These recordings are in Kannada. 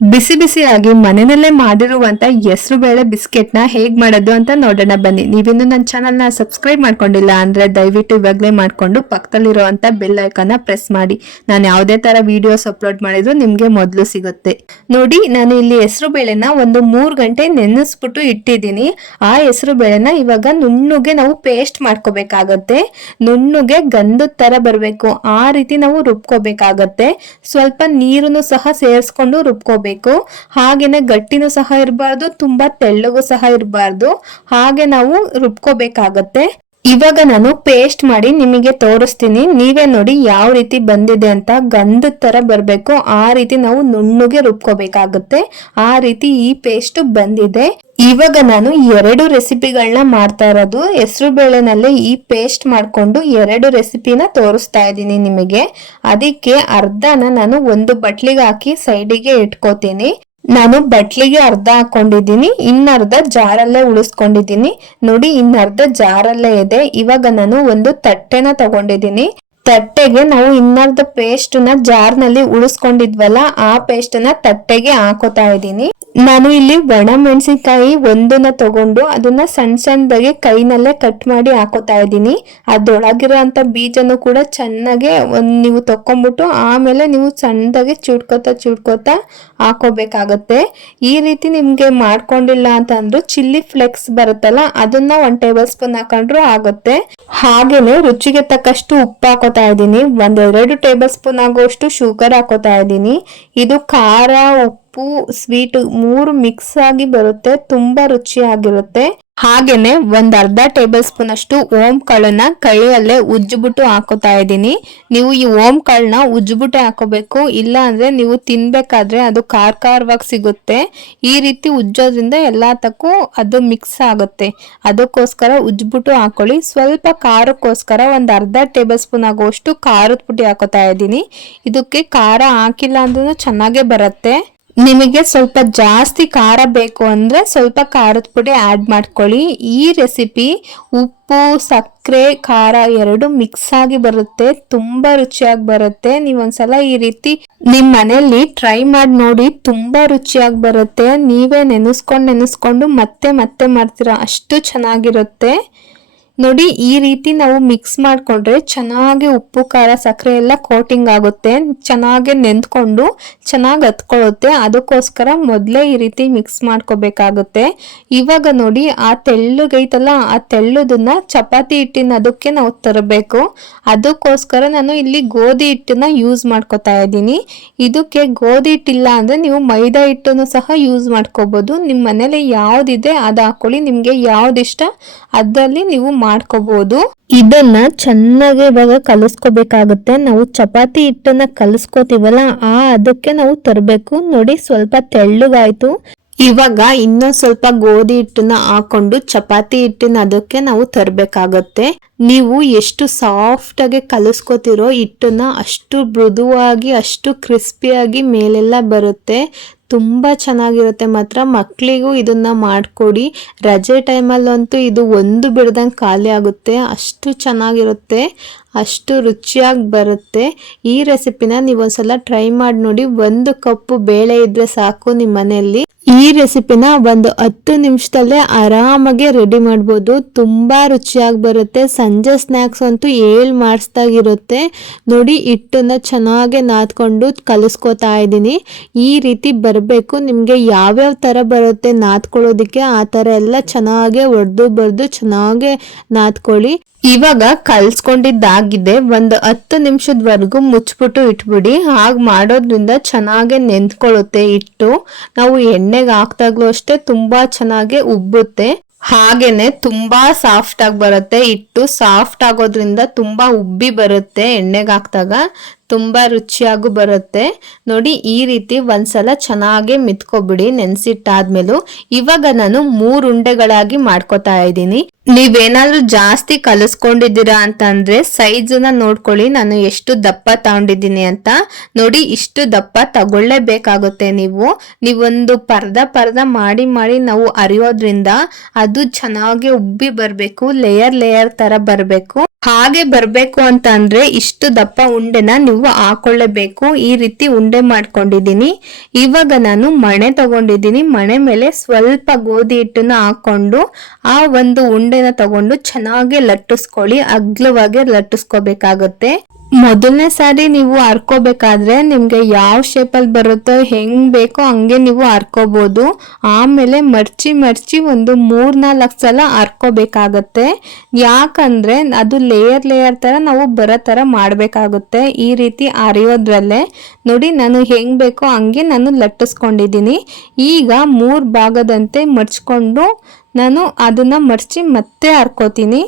ಬಿಸಿ ಬಿಸಿಯಾಗಿ ಮನೆಯಲ್ಲೇ ಮಾಡಿರುವಂತ ಹೆಸರು ಬೇಳೆ ಬಿಸ್ಕೆಟ್ ನ ಹೇಗ್ ಮಾಡೋದು ಅಂತ ನೋಡೋಣ ಬನ್ನಿ. ನೀವಿನ್ನು ನನ್ನ ಚಾನಲ್ ನ ಸಬ್ಸ್ಕ್ರೈಬ್ ಮಾಡ್ಕೊಂಡಿಲ್ಲ ಅಂದ್ರೆ ದಯವಿಟ್ಟು ಇವಾಗಲೇ ಮಾಡ್ಕೊಂಡು ಪಕ್ಕದಲ್ಲಿರುವಂತ ಬೆಲ್ ಐಕಾನ್ ನ ಪ್ರೆಸ್ ಮಾಡಿ. ನಾನು ಯಾವುದೇ ತರ ವಿಡಿಯೋಸ್ ಅಪ್ಲೋಡ್ ಮಾಡಿದ್ರು ನಿಮ್ಗೆ ಮೊದಲು ಸಿಗುತ್ತೆ. ನೋಡಿ, ನಾನು ಇಲ್ಲಿ ಹೆಸರು ಬೇಳೆನ ಒಂದು 3 ಗಂಟೆ ನೆನೆಸ್ಬಿಟ್ಟು ಇಟ್ಟಿದ್ದೀನಿ. ಆ ಹೆಸರು ಬೇಳೆನ ಇವಾಗ ನುಣ್ಣಗೆ ನಾವು ಪೇಸ್ಟ್ ಮಾಡ್ಕೋಬೇಕಾಗತ್ತೆ. ನುಣ್ಣಗೆ ಗಂಧದ ತರ ಬರ್ಬೇಕು, ಆ ರೀತಿ ನಾವು ರುಬ್ಕೋಬೇಕಾಗತ್ತೆ. ಸ್ವಲ್ಪ ನೀರನ್ನು ಸಹ ಸೇರಿಸ್ಕೊಂಡು ರುಬ್ಕೋಬೇಕು. ಹಾಗೇನೆ ಗಟ್ಟಿನೂ ಸಹ ಇರಬಾರ್ದು, ತುಂಬಾ ತೆಳ್ಳಗೂ ಸಹ ಇರಬಾರ್ದು. ಹಾಗೆ ನಾವು ರುಬ್ಕೋಬೇಕಾಗತ್ತೆ. ಇವಾಗ ನಾನು ಪೇಸ್ಟ್ ಮಾಡಿ ನಿಮಗೆ ತೋರಿಸ್ತೀನಿ. ನೀವೇ ನೋಡಿ ಯಾವ ರೀತಿ ಬಂದಿದೆ ಅಂತ. ಗಂಧದ ತರ ಬರ್ಬೇಕು, ಆ ರೀತಿ ನಾವು ನುಣ್ಣಗೆ ರುಬ್ಕೋಬೇಕಾಗುತ್ತೆ. ಆ ರೀತಿ ಈ ಪೇಸ್ಟ್ ಬಂದಿದೆ. ಇವಾಗ ನಾನು 2 ರೆಸಿಪಿಗಳನ್ನ ಮಾಡ್ತಾ ಇರೋದು. ಹೆಸರು ಬೇಳೆನಲ್ಲೇ ಈ ಪೇಸ್ಟ್ ಮಾಡ್ಕೊಂಡು 2 ರೆಸಿಪಿನ ತೋರಿಸ್ತಾ ಇದ್ದೀನಿ ನಿಮಗೆ. ಅದಕ್ಕೆ ಅರ್ಧನ ನಾನು ಒಂದು ಬಟ್ಲಿಗೆ ಹಾಕಿ ಸೈಡಿಗೆ ಇಟ್ಕೋತೀನಿ. ನಾನು ಬಟ್ಲಿಗೆ ಅರ್ಧ ಹಾಕೊಂಡಿದ್ದೀನಿ, ಇನ್ನರ್ಧ ಜಾರಲ್ಲೇ ಉಳಿಸ್ಕೊಂಡಿದ್ದೀನಿ. ನೋಡಿ, ಇನ್ನರ್ಧ ಜಾರಲ್ಲೇ ಇದೆ. ಇವಾಗ ನಾನು ಒಂದು ತಟ್ಟೆನ ತಗೊಂಡಿದ್ದೀನಿ. ತಟ್ಟೆಗೆ ನಾವು ಇನ್ನರ್ಧ ಪೇಸ್ಟ್ ನ ಜಾರ್ನಲ್ಲಿ ಉಳಿಸ್ಕೊಂಡಿದ್ವಲ್ಲ, ಆ ಪೇಸ್ಟ್ ನ ತಟ್ಟೆಗೆ ಹಾಕೋತಾ ಇದ್ದೀನಿ. ನಾನು ಇಲ್ಲಿ ಒಣ ಮೆಣಸಿನಕಾಯಿ ಒಂದನ್ನ ತಗೊಂಡು ಅದನ್ನ ಸಣ್ಣ ಸಣ್ಣದಾಗಿ ಕೈನಲ್ಲೇ ಕಟ್ ಮಾಡಿ ಹಾಕೋತಾ ಇದ್ದೀನಿ. ಅದರೊಳಗಿರೋ ಅಂತ ಬೀಜನು ಕೂಡ ಚೆನ್ನಾಗಿ ನೀವು ತಕೊಂಡ್ಬಿಟ್ಟು ಆಮೇಲೆ ನೀವು ಸಣ್ಣದಾಗಿ ಚುಡ್ಕೋತಾ ಹಾಕೋಬೇಕಾಗತ್ತೆ. ಈ ರೀತಿ ನಿಮ್ಗೆ ಮಾಡ್ಕೊಂಡಿಲ್ಲ ಅಂತ ಅಂದ್ರು ಚಿಲ್ಲಿ ಫ್ಲೆಕ್ಸ್ ಬರುತ್ತಲ್ಲ, ಅದನ್ನ 1 ಟೇಬಲ್ ಸ್ಪೂನ್ ಹಾಕೊಂಡ್ರು ಆಗುತ್ತೆ. ಹಾಗೇನೆ ರುಚಿಗೆ ತಕ್ಕಷ್ಟು ಉಪ್ಪು ಹಾಕೋತಾ ಇದ್ದೀನಿ. 1-2 ಟೇಬಲ್ ಸ್ಪೂನ್ ಆಗುವಷ್ಟು ಶುಗರ್ ಹಾಕೋತಾ ಇದ್ದೀನಿ. ಇದು ಖಾರ, ಉಪ್ಪು, ಸ್ವೀಟ್ 3 ಮಿಕ್ಸ್ ಆಗಿ ಬರುತ್ತೆ, ತುಂಬಾ ರುಚಿಯಾಗಿರುತ್ತೆ. ಹಾಗೇನೆ ಅರ್ಧ ಟೇಬಲ್ ಸ್ಪೂನ್ ಅಷ್ಟು ಓಂ ಕಾಳನ್ನ ಕೈಯಲ್ಲೇ ಉಜ್ಜಿಬಿಟ್ಟು ಹಾಕೋತಾ ಇದ್ದೀನಿ. ನೀವು ಈ ಓಂ ಕಾಳನ್ನ ಉಜ್ಜಿಬಿಟ್ಟೆ ಹಾಕೋಬೇಕು, ಇಲ್ಲ ಅಂದ್ರೆ ನೀವು ತಿನ್ಬೇಕಾದ್ರೆ ಅದು ಖಾರವಾಗಿ ಸಿಗುತ್ತೆ. ಈ ರೀತಿ ಉಜ್ಜೋದ್ರಿಂದ ಎಲ್ಲದಕ್ಕೂ ಅದು ಮಿಕ್ಸ್ ಆಗುತ್ತೆ. ಅದಕ್ಕೋಸ್ಕರ ಉಜ್ಜಿಬಿಟ್ಟು ಹಾಕೊಳ್ಳಿ. ಸ್ವಲ್ಪ ಖಾರಕ್ಕೋಸ್ಕರ ಅರ್ಧ ಟೇಬಲ್ ಸ್ಪೂನ್ ಆಗುವಷ್ಟು ಖಾರದ ಪುಡಿ ಹಾಕೋತಾ ಇದ್ದೀನಿ. ಇದಕ್ಕೆ ಖಾರ ಹಾಕಿಲ್ಲ ಅಂದ್ರೂ ಚೆನ್ನಾಗೇ ಬರುತ್ತೆ. ನಿಮಗೆ ಸ್ವಲ್ಪ ಜಾಸ್ತಿ ಖಾರ ಬೇಕು ಅಂದ್ರೆ ಸ್ವಲ್ಪ ಖಾರದ ಪುಡಿ ಆಡ್ ಮಾಡ್ಕೊಳ್ಳಿ. ಈ ರೆಸಿಪಿ ಉಪ್ಪು, ಸಕ್ಕರೆ, ಖಾರ 2 ಮಿಕ್ಸ್ ಆಗಿ ಬರುತ್ತೆ, ತುಂಬಾ ರುಚಿಯಾಗಿ ಬರುತ್ತೆ. ನೀವೊಂದ್ಸಲ ಈ ರೀತಿ ನಿಮ್ ಮನೆಯಲ್ಲಿ ಟ್ರೈ ಮಾಡಿ ನೋಡಿ, ತುಂಬಾ ರುಚಿಯಾಗಿ ಬರುತ್ತೆ. ನೀವೇ ನೆನೆಸ್ಕೊಂಡು ಮತ್ತೆ ಮಾಡ್ತೀರಾ, ಅಷ್ಟು ಚೆನ್ನಾಗಿರುತ್ತೆ. ನೋಡಿ, ಈ ರೀತಿ ನಾವು ಮಿಕ್ಸ್ ಮಾಡ್ಕೊಂಡ್ರೆ ಚೆನ್ನಾಗಿ ಉಪ್ಪು, ಖಾರ, ಸಕ್ಕರೆ ಎಲ್ಲ ಕೋಟಿಂಗ್ ಆಗುತ್ತೆ. ಚೆನ್ನಾಗಿ ನೆಂದ್ಕೊಂಡು ಚೆನ್ನಾಗಿ ಹತ್ಕೊಳ್ಳುತ್ತೆ. ಅದಕ್ಕೋಸ್ಕರ ಮೊದಲೇ ಈ ರೀತಿ ಮಿಕ್ಸ್ ಮಾಡ್ಕೋಬೇಕಾಗುತ್ತೆ. ಇವಾಗ ನೋಡಿ, ಆ ತೆಳ್ಳಗೈತಲ್ಲ, ಆ ತೆಳ್ಳದನ್ನ ಚಪಾತಿ ಹಿಟ್ಟಿನ ಅದಕ್ಕೆ ನಾವು ತರಬೇಕು. ಅದಕ್ಕೋಸ್ಕರ ನಾನು ಇಲ್ಲಿ ಗೋಧಿ ಹಿಟ್ಟನ್ನ ಯೂಸ್ ಮಾಡ್ಕೋತಾ ಇದ್ದೀನಿ. ಇದಕ್ಕೆ ಗೋಧಿ ಹಿಟ್ಟಿಲ್ಲ ಅಂದ್ರೆ ನೀವು ಮೈದಾ ಹಿಟ್ಟನ್ನು ಸಹ ಯೂಸ್ ಮಾಡ್ಕೋಬಹುದು. ನಿಮ್ಮ ಮನೇಲಿ ಯಾವ್ದಿದೆ ಅದು ಹಾಕೊಳ್ಳಿ. ನಿಮ್ಗೆ ಯಾವ್ದಿಷ್ಟ ಅದರಲ್ಲಿ ನೀವು ಮಾಡ್ಕೋಬಹುದು. ಇದನ್ನ ಚೆನ್ನಾಗಿ ಇವಾಗ ಕಲಿಸ್ಕೋಬೇಕಾಗುತ್ತೆ. ನಾವು ಚಪಾತಿ ಹಿಟ್ಟನ್ನ ಕಲಿಸ್ಕೋತೀವಲ್ಲ, ಅದಕ್ಕೆ ನಾವು ತರಬೇಕು. ನೋಡಿ, ಸ್ವಲ್ಪ ತೆಳ್ಳಗಾಯ್ತು. ಇವಾಗ ಇನ್ನೊಂದ್ ಸ್ವಲ್ಪ ಗೋಧಿ ಹಿಟ್ಟನ್ನ ಹಾಕೊಂಡು ಚಪಾತಿ ಹಿಟ್ಟಿನ ಅದಕ್ಕೆ ನಾವು ತರಬೇಕಾಗತ್ತೆ. ನೀವು ಎಷ್ಟು ಸಾಫ್ಟ್ ಆಗಿ ಕಲಿಸ್ಕೋತಿರೋ ಹಿಟ್ಟನ್ನ ಅಷ್ಟು ಮೃದುವಾಗಿ, ಅಷ್ಟು ಕ್ರಿಸ್ಪಿಯಾಗಿ ಮೇಲೆಲ್ಲ ಬರುತ್ತೆ. ತುಂಬಾ ಚೆನ್ನಾಗಿರುತ್ತೆ. ಮಾತ್ರ ಮಕ್ಕಳಿಗೂ ಇದನ್ನ ಮಾಡ್ಕೊಡಿ. ರಜೆ ಟೈಮಲ್ಲಂತೂ ಇದು ಒಂದು ಬಿಡದಂಗೆ ಖಾಲಿ ಆಗುತ್ತೆ, ಅಷ್ಟು ಚೆನ್ನಾಗಿರುತ್ತೆ, ಅಷ್ಟು ರುಚಿಯಾಗಿ ಬರುತ್ತೆ. ಈ ರೆಸಿಪಿನ ನೀವೊಂದ್ಸಲ ಟ್ರೈ ಮಾಡಿ ನೋಡಿ. 1 ಕಪ್ ಬೇಳೆ ಇದ್ರೆ ಸಾಕು ನಿಮ್ಮ ಮನೆಯಲ್ಲಿ. ಈ ರೆಸಿಪಿನ 10 ನಿಮಿಷದಲ್ಲೇ ಆರಾಮಾಗಿ ರೆಡಿ ಮಾಡ್ಬೋದು. ತುಂಬಾ ರುಚಿಯಾಗಿ ಬರುತ್ತೆ. ಸಂಜೆ ಸ್ನ್ಯಾಕ್ಸ್ ಅಂತೂ ಮಾಡಿಸ್ದಾಗಿರುತ್ತೆ. ನೋಡಿ, ಹಿಟ್ಟನ್ನ ಚೆನ್ನಾಗಿ ನಾದ್ಕೊಂಡು ಕಲಿಸ್ಕೋತಾ ಇದ್ದೀನಿ. ಈ ರೀತಿ ಬರಬೇಕು. ನಿಮ್ಗೆ ಯಾವ್ಯಾವ ತರ ಬರುತ್ತೆ ನಾದ್ಕೊಳ್ಳೋದಿಕ್ಕೆ, ಆ ತರ ಎಲ್ಲ ಚೆನ್ನಾಗಿ ಒಡೆದು ಚೆನ್ನಾಗಿ ನಾದ್ಕೊಳ್ಳಿ. ಇವಾಗ ಕಲ್ಸ್ಕೊಂಡಿದ್ದಾಗಿದೆ. 10 ನಿಮಿಷದವರೆಗೂ ಮುಚ್ಚಿಬಿಟ್ಟು ಇಟ್ಬಿಡಿ. ಹಾಗೆ ಮಾಡೋದ್ರಿಂದ ಚೆನ್ನಾಗಿ ನೆಂದ್ಕೊಳ್ಳುತ್ತೆ ಹಿಟ್ಟು. ನಾವು ಎಣ್ಣೆಗೆ ಹಾಕ್ದಾಗ್ಲೂ ಅಷ್ಟೇ ತುಂಬಾ ಚೆನ್ನಾಗಿ ಉಬ್ಬುತ್ತೆ. ಹಾಗೇನೆ ತುಂಬಾ ಸಾಫ್ಟ್ ಆಗಿ ಬರುತ್ತೆ. ಹಿಟ್ಟು ಸಾಫ್ಟ್ ಆಗೋದ್ರಿಂದ ತುಂಬಾ ಉಬ್ಬಿ ಬರುತ್ತೆ. ಎಣ್ಣೆಗೆ ಹಾಕ್ದಾಗ ತುಂಬಾ ರುಚಿಯಾಗೂ ಬರುತ್ತೆ. ನೋಡಿ, ಈ ರೀತಿ ಒಂದ್ಸಲ ಚೆನ್ನಾಗಿ ಮಿತ್ಕೊಬಿಡಿ ನೆನ್ಸಿಟ್ಟಾದ್ಮೇಲೂ. ಇವಾಗ ನಾನು 3 ಉಂಡೆಗಳಾಗಿ ಮಾಡ್ಕೋತಾ ಇದ್ದೀನಿ. ನೀವೇನಾದ್ರೂ ಜಾಸ್ತಿ ಕಲಿಸ್ಕೊಂಡಿದ್ದೀರಾ ಅಂತಂದ್ರೆ ಸೈಜನ್ನ ನೋಡ್ಕೊಳ್ಳಿ, ನಾನು ಎಷ್ಟು ದಪ್ಪ ತಗೊಂಡಿದ್ದೀನಿ ಅಂತ. ನೋಡಿ, ಇಷ್ಟು ದಪ್ಪ ತಗೊಳ್ಳೇಬೇಕಾಗುತ್ತೆ. ನೀವೊಂದು ಪರ್ದ ಮಾಡಿ ನಾವು ಅರಿಯೋದ್ರಿಂದ ಅದು ಚೆನ್ನಾಗಿ ಉಬ್ಬಿ ಬರ್ಬೇಕು, ಲೇಯರ್ ತರ ಬರ್ಬೇಕು. ಹಾಗೆ ಬರ್ಬೇಕು ಅಂತ ಅಂದ್ರೆ ಇಷ್ಟು ದಪ್ಪ ಉಂಡೆನ ನೀವು ಹಾಕೊಳ್ಳೇಬೇಕು. ಈ ರೀತಿ ಉಂಡೆ ಮಾಡ್ಕೊಂಡಿದ್ದೀನಿ. ಇವಾಗ ನಾನು ಮಣೆ ತಗೊಂಡಿದ್ದೀನಿ. ಮಣೆ ಮೇಲೆ ಸ್ವಲ್ಪ ಗೋಧಿ ಹಿಟ್ಟನ್ನ ಹಾಕೊಂಡು ಆ ಒಂದು ಉಂಡೆನ ತಗೊಂಡು ಚೆನ್ನಾಗಿ ಲಟ್ಟಿಸ್ಕೊಳ್ಳಿ. ಅಗ್ಲವಾಗಿ ಲಟ್ಟಿಸ್ಕೋಬೇಕಾಗುತ್ತೆ. ಮೊದಲನೇ ಸಾರಿ ನೀವು ಹರ್ಕೋಬೇಕಾದ್ರೆ ನಿಮ್ಗೆ ಯಾವ ಶೇಪಲ್ಲಿ ಬರುತ್ತೋ ಹೆಂಗ್ ಬೇಕೋ ಹಂಗೆ ನೀವು ಹರ್ಕೋಬಹುದು. ಆಮೇಲೆ ಮರ್ಚಿ ಒಂದು 3-4 ಸಲ ಹರ್ಕೋಬೇಕಾಗತ್ತೆ. ಯಾಕಂದ್ರೆ ಅದು ಲೇಯರ್ ತರ ನಾವು ಬರೋ ತರ ಮಾಡ್ಬೇಕಾಗುತ್ತೆ. ಈ ರೀತಿ ಹರಿಯೋದ್ರಲ್ಲೇ ನೋಡಿ ನಾನು ಹೆಂಗ್ ಬೇಕೋ ಹಂಗೆ ನಾನು ಲಟ್ಟಿಸ್ಕೊಂಡಿದ್ದೀನಿ. ಈಗ 3 ಭಾಗದಂತೆ ಮಡ್ಚ್ಕೊಂಡು ನಾನು ಅದನ್ನ ಮಡ್ಚಿ ಮತ್ತೆ ಹರ್ಕೋತೀನಿ.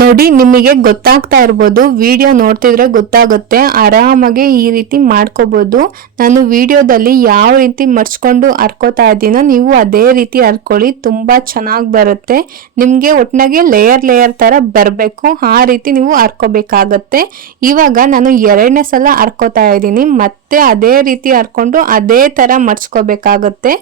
ನೋಡಿ ನಿಮಗೆ ಗೊತ್ತಾಗ್ತಾ ಇರ್ಬೋದು, ವಿಡಿಯೋ ನೋಡ್ತಿದ್ರೆ ಗೊತ್ತಾಗುತ್ತೆ. ಆರಾಮಾಗಿ ಈ ರೀತಿ ಮಾಡ್ಕೋಬಹುದು. ನಾನು ವಿಡಿಯೋದಲ್ಲಿ ಯಾವ ರೀತಿ ಮರ್ಚ್ಕೊಂಡು ಹರ್ಕೋತಾ ಇದ್ದೀನೋ ನೀವು ಅದೇ ರೀತಿ ಹರ್ಕೊಳ್ಳಿ. ತುಂಬಾ ಚೆನ್ನಾಗಿ ಬರುತ್ತೆ. ನಿಮ್ಗೆ ಒಟ್ನಾಗೆ ಲೇಯರ್ ತರ ಬರ್ಬೇಕು. ಆ ರೀತಿ ನೀವು ಹರ್ಕೋಬೇಕಾಗತ್ತೆ. ಇವಾಗ ನಾನು 2ನೇ ಸಲ ಹರ್ಕೋತಾ ಇದ್ದೀನಿ. ಮತ್ತೆ ಅದೇ ರೀತಿ ಹರ್ಕೊಂಡು ಅದೇ ತರ ಮರ್ಚ್ಕೋಬೇಕಾಗತ್ತೆ.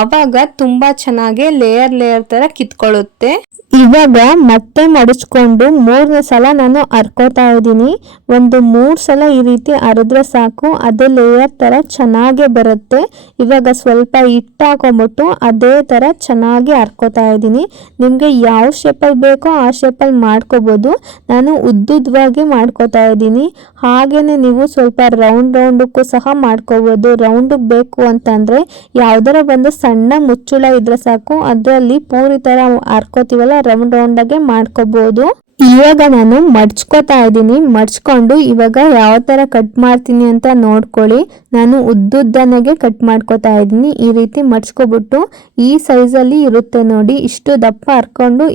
ಆವಾಗ ತುಂಬಾ ಚೆನ್ನಾಗಿ ಲೇಯರ್ ತರ ಕಿತ್ಕೊಳ್ಳುತ್ತೆ. ಇವಾಗ ಮತ್ತೆ ಮಡಚ್ಕೊಂಡು 3ನೇ ಸಲ ನಾನು ಹರ್ಕೋತಾ ಇದ್ದೀನಿ. ಒಂದು 3 ಸಲ ಈ ರೀತಿ ಹರಿದ್ರೆ ಸಾಕು, ಅದೇ ಲೇಯರ್ ತರ ಚೆನ್ನಾಗಿ ಬರುತ್ತೆ. ಇವಾಗ ಸ್ವಲ್ಪ ಹಿಟ್ಟು ಹಾಕೊಂಬಿಟ್ಟು ಅದೇ ತರ ಚೆನ್ನಾಗಿ ಹರ್ಕೋತಾ ಇದ್ದೀನಿ. ನಿಮ್ಗೆ ಯಾವ ಶೇಪಲ್ಲಿ ಬೇಕೋ ಆ ಶೇಪಲ್ಲಿ ಮಾಡ್ಕೋಬಹುದು. ನಾನು ಉದ್ದುದ್ದವಾಗಿ ಮಾಡ್ಕೋತಾ ಇದ್ದೀನಿ. ಹಾಗೇನೆ ನೀವು ಸ್ವಲ್ಪ ರೌಂಡ್ಕ್ಕೂ ಸಹ ಮಾಡ್ಕೋಬಹುದು. ರೌಂಡ್ ಬೇಕು ಅಂತಂದ್ರೆ ಯಾವ್ದಾರ ಒಂದು ಸಣ್ಣ ಮುಚ್ಚುಳ ಇದ್ರೆ ಸಾಕು, ಅದರಲ್ಲಿ ಪೂರಿ ತರ ಹರ್ಕೋತೀವಲ್ಲ ರೌಂಡ್ ಆಗಿ ಮಾಡ್ಕೋಬಹುದು. ಇವಾಗ ನಾನು ಮಡ್ಚ್ಕೋತಾ ಇದ್ದೀನಿ. ಮಡ್ಚ್ಕೊಂಡು ಇವಾಗ ಯಾವ ತರ ಕಟ್ ಮಾಡ್ತೀನಿ ಅಂತ ನೋಡ್ಕೊಳ್ಳಿ. ನಾನು ಉದ್ದುದ್ದನೆಗೆ ಕಟ್ ಮಾಡ್ಕೋತಾ ಇದ್ದೀನಿ. ಈ ರೀತಿ ಮಡ್ಚ್ಕೊಬಿಟ್ಟು ಈ ಸೈಜಲ್ಲಿ ಇರುತ್ತೆ ನೋಡಿ, ಇಷ್ಟು ದಪ್ಪ ಹರ್ಕೊಂಡು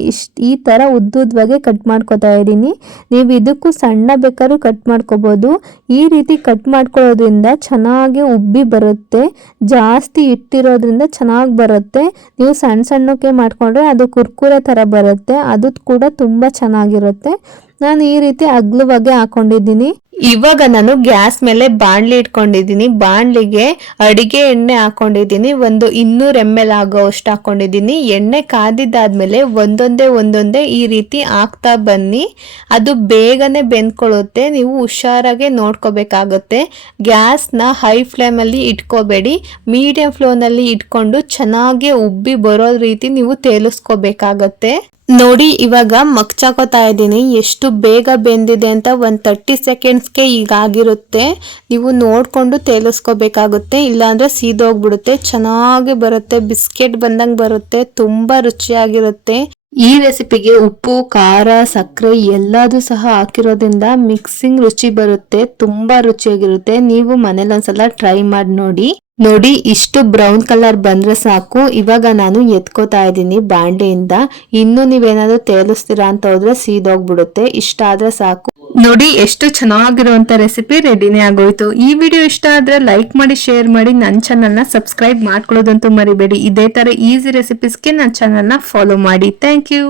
ಈ ತರ ಉದ್ದುದ್ದವಾಗಿ ಕಟ್ ಮಾಡ್ಕೋತಾ ಇದ್ದೀನಿ. ನೀವು ಇದಕ್ಕೂ ಸಣ್ಣ ಬೇಕಾದ್ರೂ ಕಟ್ ಮಾಡ್ಕೋಬಹುದು. ಈ ರೀತಿ ಕಟ್ ಮಾಡ್ಕೊಳ್ಳೋದ್ರಿಂದ ಚೆನ್ನಾಗಿ ಉಬ್ಬಿ ಬರುತ್ತೆ. ಜಾಸ್ತಿ ಇಟ್ಟಿರೋದ್ರಿಂದ ಚೆನ್ನಾಗಿ ಬರುತ್ತೆ. ನೀವು ಸಣ್ಣಕ್ಕೆ ಮಾಡ್ಕೊಂಡ್ರೆ ಅದು ಕುರ್ಕುರೆ ತರ ಬರುತ್ತೆ. ಅದು ಕೂಡ ತುಂಬಾ ಚೆನ್ನಾಗಿರುತ್ತೆ. ನಾನು ಈ ರೀತಿ ಅಗ್ಲವಾಗಿ ಹಾಕೊಂಡಿದ್ದೀನಿ. ಇವಾಗ ನಾನು ಗ್ಯಾಸ್ ಮೇಲೆ ಬಾಣ್ಲಿ ಇಟ್ಕೊಂಡಿದ್ದೀನಿ. ಬಾಣ್ಲಿಗೆ ಅಡಿಗೆ ಎಣ್ಣೆ ಹಾಕೊಂಡಿದ್ದೀನಿ. ಒಂದು 200 ml ಆಗೋಷ್ಟು ಹಾಕೊಂಡಿದ್ದೀನಿ. ಎಣ್ಣೆ ಕಾದಿದ್ದಾದ್ಮೇಲೆ ಒಂದೊಂದೇ ಈ ರೀತಿ ಹಾಕ್ತಾ ಬನ್ನಿ. ಅದು ಬೇಗನೆ ಬೆಂದ್ಕೊಳ್ಳುತ್ತೆ. ನೀವು ಹುಷಾರಾಗೆ ನೋಡ್ಕೋಬೇಕಾಗುತ್ತೆ. ಗ್ಯಾಸ್ನ ಹೈ ಫ್ಲೇಮಲ್ಲಿ ಇಟ್ಕೋಬೇಡಿ, ಮೀಡಿಯಂ ಫ್ಲೇಮ್ನಲ್ಲಿ ಇಟ್ಕೊಂಡು ಚೆನ್ನಾಗಿ ಉಬ್ಬಿ ಬರೋ ರೀತಿ ನೀವು ತೇಲಿಸ್ಕೋಬೇಕಾಗತ್ತೆ. ನೋಡಿ ಇವಾಗ ಮಗ್ಚಾಕೋತಾ ಇದ್ದೀನಿ. ಎಷ್ಟು ಬೇಗ ಬೆಂದಿದೆ ಅಂತ. ಒಂದು 30 ಸೆಕೆಂಡ್ಸ್ಗೆ ಈಗಾಗಿರುತ್ತೆ. ನೀವು ನೋಡ್ಕೊಂಡು ತೇಲಿಸ್ಕೋಬೇಕಾಗುತ್ತೆ, ಇಲ್ಲಾಂದ್ರೆ ಸೀದೋಗ್ಬಿಡುತ್ತೆ. ಚೆನ್ನಾಗಿ ಬರುತ್ತೆ, ಬಿಸ್ಕೆಟ್ ಬಂದಂಗೆ ಬರುತ್ತೆ. ತುಂಬಾ ರುಚಿಯಾಗಿರುತ್ತೆ. ಈ ರೆಸಿಪಿಗೆ ಉಪ್ಪು, ಖಾರ, ಸಕ್ಕರೆ ಎಲ್ಲದೂ ಸಹ ಹಾಕಿರೋದ್ರಿಂದ ಮಿಕ್ಸಿಂಗ್ ರುಚಿ ಬರುತ್ತೆ. ತುಂಬಾ ರುಚಿಯಾಗಿರುತ್ತೆ. ನೀವು ಮನೇಲಿ ಒಂದ್ಸಲ ಟ್ರೈ ಮಾಡಿ ನೋಡಿ. ನೋಡಿ ಇಷ್ಟು ಬ್ರೌನ್ ಕಲರ್ ಬಂದ್ರೆ ಸಾಕು. ಇವಾಗ ನಾನು ಎತ್ಕೋತಾ ಇದ್ದೀನಿ ಬಾಂಡೆಯಿಂದ. ಇನ್ನು ನೀವೇನಾದ್ರೂ ತೇಲಿಸ್ತೀರಾ ಅಂತ ಹೋದ್ರೆ ಸೀದೋಗ್ಬಿಡುತ್ತೆ. ಇಷ್ಟ ಆದ್ರೆ ಸಾಕು. ನೋಡಿ ಎಷ್ಟು ಚೆನ್ನಾಗಿರುವಂತ ರೆಸಿಪಿ ರೆಡಿನೇ ಆಗೋಯ್ತು. ಈ ವಿಡಿಯೋ ಇಷ್ಟ ಆದ್ರೆ ಲೈಕ್ ಮಾಡಿ, ಶೇರ್ ಮಾಡಿ, ನನ್ನ ಚಾನಲ್ನ ಸಬ್ಸ್ಕ್ರೈಬ್ ಮಾಡ್ಕೊಳ್ಳೋದಂತೂ ಮರಿಬೇಡಿ. ಇದೇ ತರ ಈಸಿ ರೆಸಿಪೀಸ್ಗೆ ನನ್ನ ಚಾನಲ್ನ ಫಾಲೋ ಮಾಡಿ. Thank you.